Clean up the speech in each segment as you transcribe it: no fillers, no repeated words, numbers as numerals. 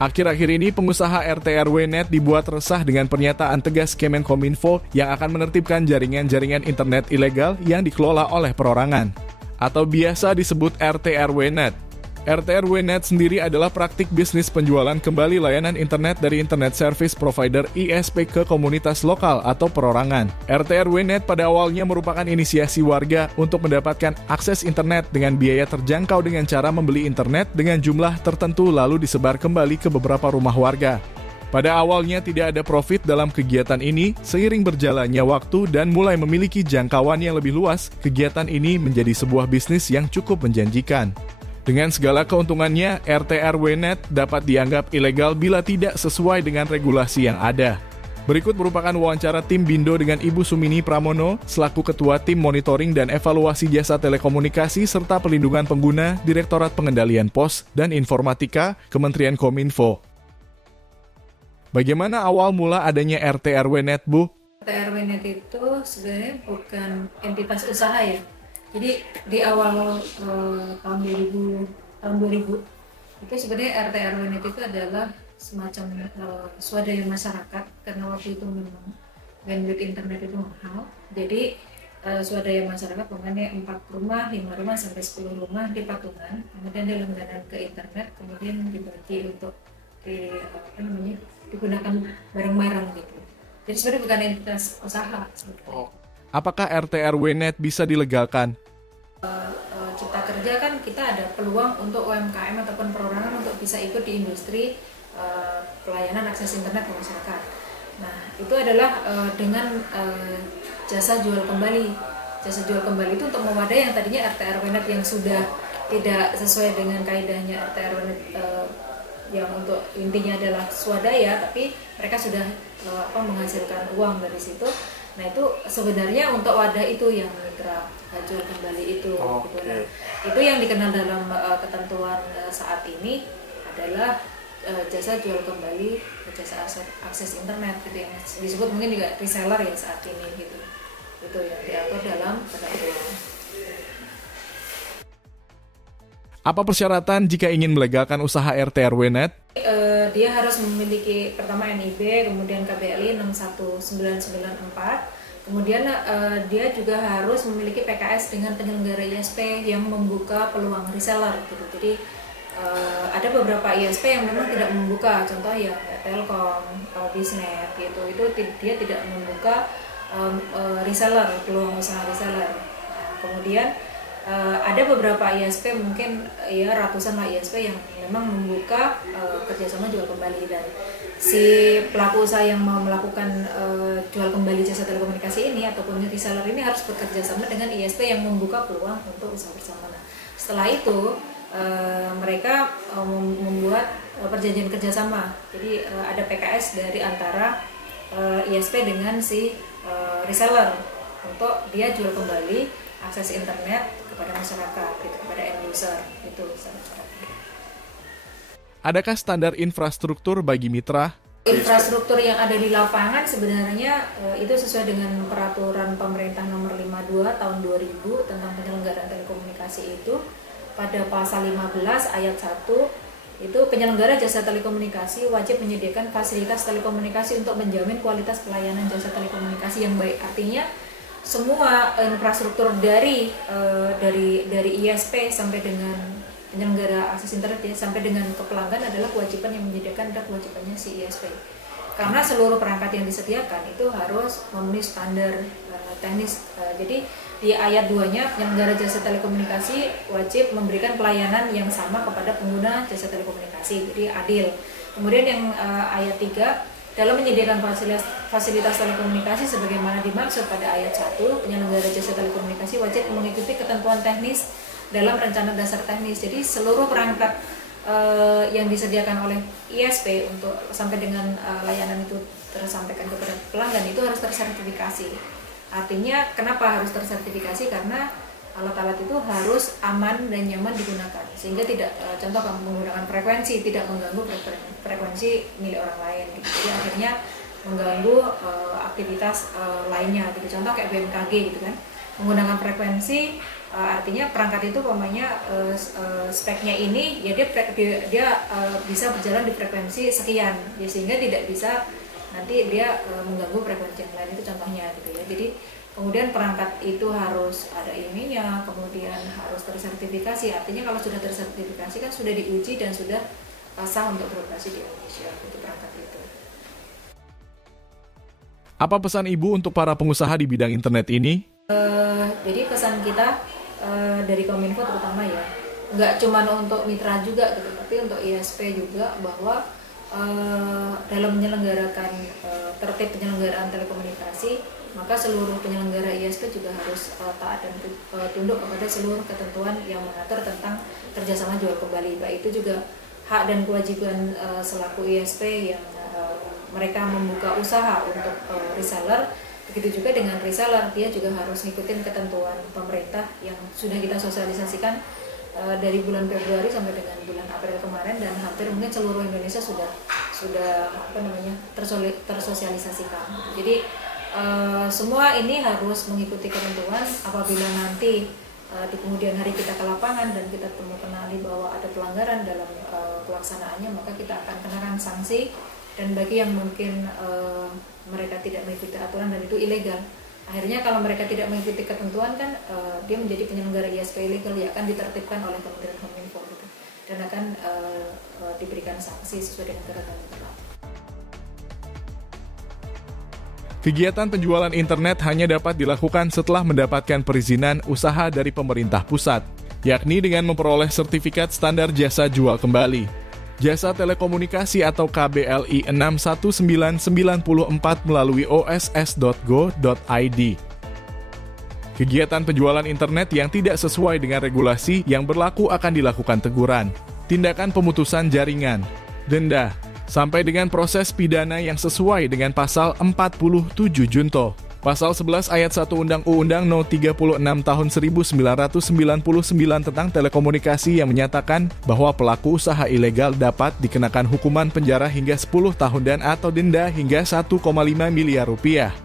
Akhir-akhir ini pengusaha RT/RW.net dibuat resah dengan pernyataan tegas Kemenkominfo yang akan menertibkan jaringan-jaringan internet ilegal yang dikelola oleh perorangan, atau biasa disebut RT/RW.net. RT/RW.net sendiri adalah praktik bisnis penjualan kembali layanan internet dari Internet Service Provider ISP ke komunitas lokal atau perorangan. RT/RW.net pada awalnya merupakan inisiasi warga untuk mendapatkan akses internet dengan biaya terjangkau dengan cara membeli internet dengan jumlah tertentu lalu disebar kembali ke beberapa rumah warga. Pada awalnya tidak ada profit dalam kegiatan ini, seiring berjalannya waktu dan mulai memiliki jangkauan yang lebih luas, kegiatan ini menjadi sebuah bisnis yang cukup menjanjikan. Dengan segala keuntungannya, RT/RW.net dapat dianggap ilegal bila tidak sesuai dengan regulasi yang ada. Berikut merupakan wawancara tim Bindo dengan Ibu Sumini Pramono, selaku Ketua Tim Monitoring dan Evaluasi Jasa Telekomunikasi serta Pelindungan Pengguna, Direktorat Pengendalian Pos dan Informatika, Kementerian Kominfo. Bagaimana awal mula adanya RT/RW.net, Bu? RT/RW.net itu sebenarnya bukan entitas usaha ya. Jadi di awal tahun 2000 itu sebenarnya RT/RW.net itu adalah semacam swadaya masyarakat, karena waktu itu memang bandwidth internet itu mahal. Jadi swadaya masyarakat mengenai 4 rumah, 5 rumah sampai 10 rumah di patungan, kemudian dilangganan ke internet, kemudian dibagi untuk digunakan bareng-bareng gitu. Jadi sebenarnya bukan entitas usaha. Apakah RT/RW.net bisa dilegalkan? Cipta Kerja kan kita ada peluang untuk UMKM ataupun perorangan untuk bisa ikut di industri pelayanan akses internet ke masyarakat. Nah, itu adalah dengan jasa jual kembali. Jasa jual kembali itu untuk mewadai yang tadinya RT/RW.net yang sudah tidak sesuai dengan kaidahnya RT/RW.net yang untuk intinya adalah swadaya, tapi mereka sudah menghasilkan uang dari situ. Nah, itu sebenarnya untuk wadah itu yang mitra jual kembali itu. Gitu. Nah, itu yang dikenal dalam ketentuan saat ini adalah jasa jual kembali, jasa akses internet gitu, yang disebut mungkin juga reseller ya saat ini gitu. Itu yang diatur dalam ketentuan. Apa persyaratan jika ingin melegalkan usaha RT/RW.net? Dia harus memiliki pertama NIB, kemudian KBLI 61994, kemudian dia juga harus memiliki PKS dengan penyelenggara ISP yang membuka peluang reseller gitu. Jadi ada beberapa ISP yang memang tidak membuka, contoh ya Telkom, Bisnet gitu, itu dia tidak membuka reseller, peluang usaha reseller. Nah, kemudian ada beberapa ISP, mungkin ya ratusan lah ISP yang memang membuka kerjasama jual kembali, dan si pelaku usaha yang mau melakukan jual kembali jasa telekomunikasi ini ataupun reseller ini harus bekerja sama dengan ISP yang membuka peluang untuk usaha bersama. Nah, setelah itu mereka membuat perjanjian kerjasama. Jadi ada PKS dari antara ISP dengan si reseller untuk dia jual kembali akses internet kepada masyarakat, gitu, kepada end user itu. Adakah standar infrastruktur bagi mitra? Infrastruktur yang ada di lapangan sebenarnya itu sesuai dengan peraturan pemerintah nomor 52 tahun 2000 tentang penyelenggaraan telekomunikasi itu. Pada pasal 15 ayat 1 itu penyelenggara jasa telekomunikasi wajib menyediakan fasilitas telekomunikasi untuk menjamin kualitas pelayanan jasa telekomunikasi yang baik. Artinya semua infrastruktur dari ISP sampai dengan penyelenggara akses internet ya, sampai dengan ke pelanggan adalah kewajiban yang menyediakan, dan kewajibannya si ISP. Karena seluruh perangkat yang disediakan itu harus memenuhi standar teknis. Jadi di ayat 2-nya penyelenggara jasa telekomunikasi wajib memberikan pelayanan yang sama kepada pengguna jasa telekomunikasi, jadi adil. Kemudian yang ayat 3, dalam menyediakan fasilitas telekomunikasi sebagaimana dimaksud pada ayat 1, penyelenggara jasa telekomunikasi wajib mengikuti ketentuan teknis dalam rencana dasar teknis. Jadi seluruh perangkat yang disediakan oleh ISP untuk sampai dengan layanan itu tersampaikan kepada pelanggan itu harus tersertifikasi. Artinya kenapa harus tersertifikasi? Karena alat-alat itu harus aman dan nyaman digunakan, sehingga tidak contoh kamu menggunakan frekuensi tidak mengganggu frekuensi milik orang lain gitu. Jadi akhirnya mengganggu aktivitas lainnya gitu. Contoh kayak BMKG gitu kan, menggunakan frekuensi Artinya perangkat itu speknya ini ya dia bisa berjalan di frekuensi sekian ya, sehingga tidak bisa nanti dia mengganggu frekuensi yang lain, itu contohnya gitu ya. Jadi kemudian perangkat itu harus ada IMEI-nya, kemudian harus tersertifikasi. Artinya kalau sudah tersertifikasi kan sudah diuji dan sudah sah untuk beroperasi di Indonesia untuk perangkat itu. Apa pesan Ibu untuk para pengusaha di bidang internet ini? Jadi pesan kita dari Kominfo terutama ya, nggak cuma untuk mitra juga gitu, tapi untuk ISP juga, bahwa dalam menyelenggarakan tertib penyelenggaraan telekomunikasi, maka seluruh penyelenggara ISP juga harus taat dan tunduk kepada seluruh ketentuan yang mengatur tentang kerjasama jual kembali. Baik itu juga hak dan kewajiban selaku ISP yang mereka membuka usaha untuk reseller. Begitu juga dengan reseller, dia juga harus ngikutin ketentuan pemerintah yang sudah kita sosialisasikan dari bulan Februari sampai dengan bulan April kemarin, dan hampir mungkin seluruh Indonesia sudah tersosialisasikan. Jadi semua ini harus mengikuti ketentuan. Apabila nanti di kemudian hari kita ke lapangan dan kita kenali bahwa ada pelanggaran dalam pelaksanaannya, maka kita akan kenakan sanksi. Dan bagi yang mungkin mereka tidak mengikuti aturan dan itu ilegal, akhirnya kalau mereka tidak mengikuti ketentuan kan dia menjadi penyelenggara ISP ilegal, ya akan ditertibkan oleh Kementerian Kominfo gitu, dan akan diberikan sanksi sesuai dengan ketentuan. Kegiatan penjualan internet hanya dapat dilakukan setelah mendapatkan perizinan usaha dari pemerintah pusat, yakni dengan memperoleh sertifikat standar jasa jual kembali. Jasa Telekomunikasi atau KBLI 61994 melalui oss.go.id. Kegiatan penjualan internet yang tidak sesuai dengan regulasi yang berlaku akan dilakukan teguran, tindakan pemutusan jaringan, denda, sampai dengan proses pidana yang sesuai dengan pasal 47 Junto. Pasal 11 ayat 1 Undang-Undang No. 36 Tahun 1999 tentang telekomunikasi yang menyatakan bahwa pelaku usaha ilegal dapat dikenakan hukuman penjara hingga 10 tahun dan atau denda hingga 1,5 miliar rupiah.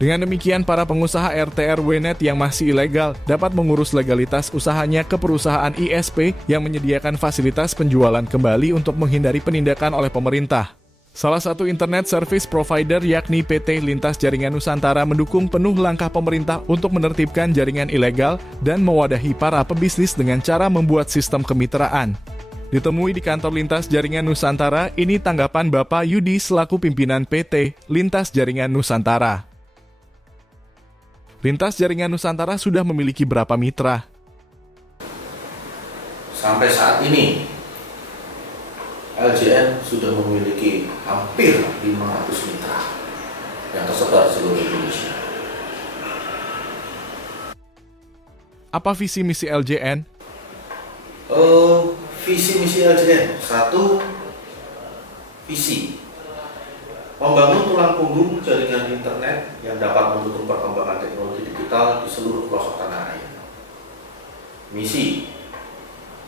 Dengan demikian, para pengusaha RT/RW-net yang masih ilegal dapat mengurus legalitas usahanya ke perusahaan ISP yang menyediakan fasilitas penjualan kembali untuk menghindari penindakan oleh pemerintah. Salah satu internet service provider yakni PT Lintas Jaringan Nusantara mendukung penuh langkah pemerintah untuk menertibkan jaringan ilegal dan mewadahi para pebisnis dengan cara membuat sistem kemitraan. Ditemui di kantor Lintas Jaringan Nusantara, ini tanggapan Bapak Yudi selaku pimpinan PT Lintas Jaringan Nusantara. Lintas Jaringan Nusantara sudah memiliki berapa mitra? Sampai saat ini, LJN sudah memiliki hampir 500 mitra yang tersebar di seluruh Indonesia. Apa visi misi LJN? Visi misi LJN, satu, visi membangun tulang punggung jaringan internet yang dapat mendukung perkembangan teknologi digital di seluruh pelosok tanah air. Misi,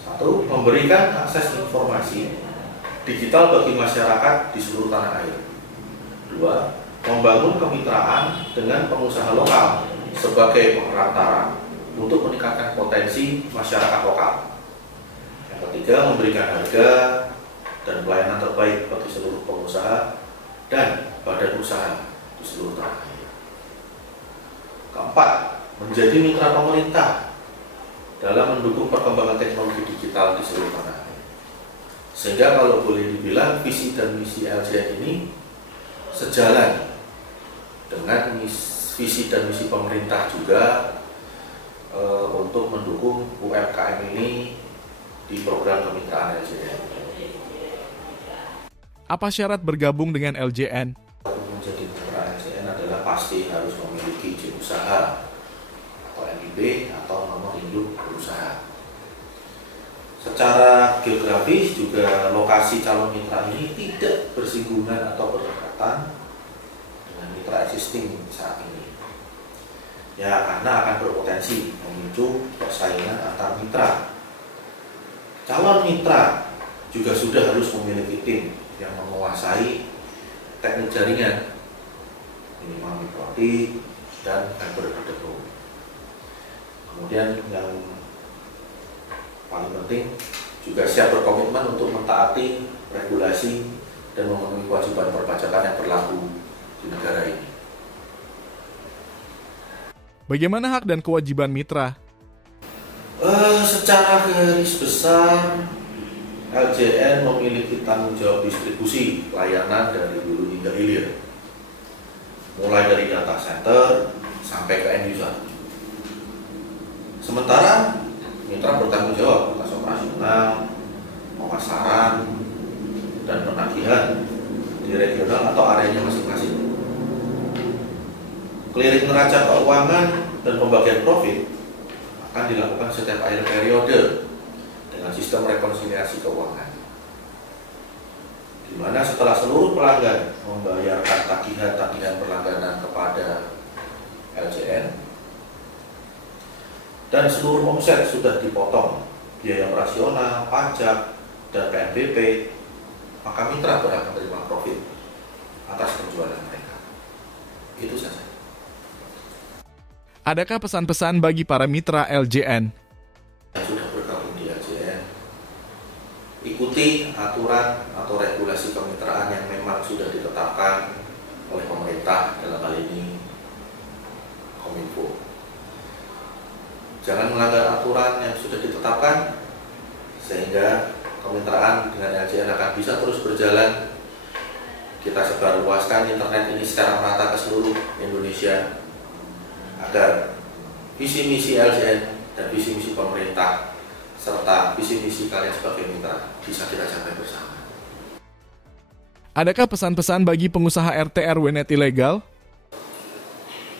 satu, memberikan akses informasi digital bagi masyarakat di seluruh tanah air. Dua, membangun kemitraan dengan pengusaha lokal sebagai perantara untuk meningkatkan potensi masyarakat lokal. Yang ketiga, memberikan harga dan pelayanan terbaik bagi seluruh pengusaha dan badan usaha di seluruh tanah air. Keempat, menjadi mitra pemerintah dalam mendukung perkembangan teknologi digital di seluruh tanah air. Sehingga kalau boleh dibilang visi dan misi LJN ini sejalan dengan visi dan misi pemerintah juga untuk mendukung UMKM ini di program kemitraan LJN. Apa syarat bergabung dengan LJN? Menjadi mitra LJN adalah pasti harus memiliki izin usaha atau NIB atau nomor induk berusaha. Secara geografis juga lokasi calon mitra ini tidak bersinggungan atau berdekatan dengan mitra existing saat ini. Ya, karena akan berpotensi memicu persaingan antar mitra. Calon mitra juga sudah harus memiliki tim yang menguasai teknik jaringan, minimal mikrotik dan fiber to the home. Kemudian yang paling penting juga siap berkomitmen untuk mentaati regulasi dan memenuhi kewajiban perpajakan yang berlaku di negara ini. Bagaimana hak dan kewajiban mitra? Secara garis besar, LJN memiliki tanggung jawab distribusi layanan dari hulu hingga hilir, mulai dari data center sampai ke end user. Sementara mitra bertanggung jawab atas operasional, pemasaran, dan penagihan di regional atau areanya masing-masing. Clearing neraca keuangan dan pembagian profit akan dilakukan setiap akhir periode dengan sistem rekonsiliasi keuangan, di mana setelah seluruh pelanggan membayarkan tagihan-tagihan berlangganan kepada LJN dan seluruh omset sudah dipotong biaya operasional, pajak, dan PNBP, maka mitra berhak menerima profit atas penjualan mereka. Itu saja. Adakah pesan-pesan bagi para mitra LJN? Yang sudah bergabung di LJN, ikuti aturan atau regulasi kemitraan yang memang sudah ditetapkan oleh pemerintah, dalam hal ini Kominfo. Jangan melanggar aturan yang sudah ditetapkan, sehingga kemitraan dengan LJN akan bisa terus berjalan. Kita sebarluaskan internet ini secara merata ke seluruh Indonesia, agar visi misi LJN dan visi misi pemerintah serta visi misi kalian sebagai mitra bisa kita capai bersama. Adakah pesan-pesan bagi pengusaha RT RW net ilegal?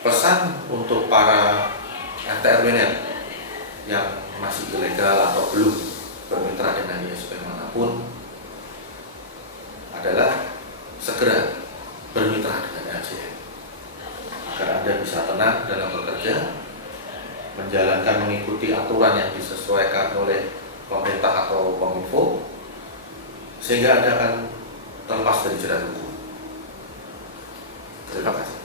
Pesan untuk para RT RW net yang masih ilegal atau belum bermitra dengan ISP manapun adalah segera bermitra dengan LJN, agar Anda bisa tenang dalam bekerja, menjalankan mengikuti aturan yang disesuaikan oleh pemerintah atau Kominfo, sehingga Anda akan terlepas dari jerat hukum. Terima kasih.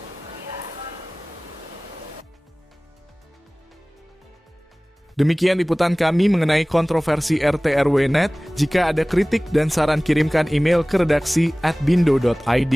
Demikian liputan kami mengenai kontroversi RT RW net. Jika ada kritik dan saran, kirimkan email ke redaksi @bindo.id.